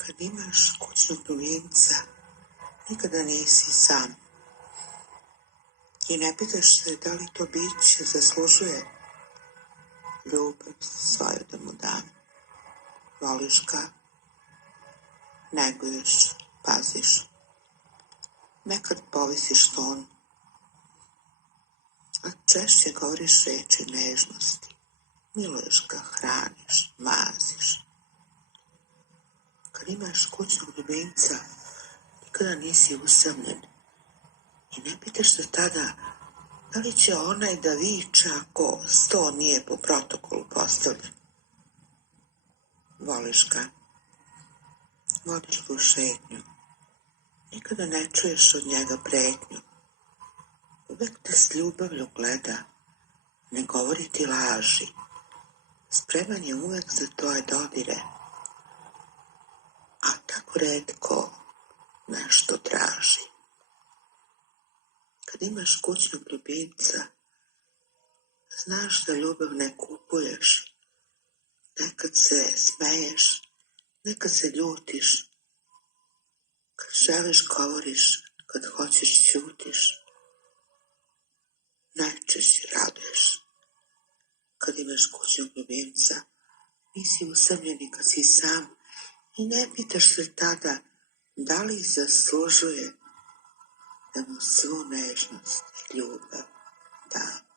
Kad imaš kućnog ljubimca, nikada nisi sam. I ne pitaš se da li to biće zaslužuje ljubav svoju da mu dam. Voliš ga, neguješ, paziš. Nekad povisiš ton, a češće govoriš reči nežnosti. Miluješ ga, hraniš, maziš. Kad imaš kućnog ljubimca, nikada nisi usamljen i ne pitaš se tada da li će onaj da viče ako sto nije po protokolu postavljen. Voliš ga, vodiš ga u šetnju, nikada ne čuješ od njega pretnju. Uvek te s ljubavlju gleda, ne govori ti laži, spreman je uvek za tvoje dodire, a tako retko nešto traži. Kad imaš kućnog ljubimca, znaš da ljubav ne kupuješ. Nekad se smeješ, nekad se ljutiš. Kad želiš govoriš, kad hoćeš ćutiš. Najčešće raduješ. Kad imaš kućnog ljubimca, nisi usamljeni kad si sam i ne pitaš se tada da li zaslužuje da mu svu nežnost i ljubav dam.